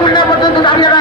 पुण्यापर्यंत आम्ही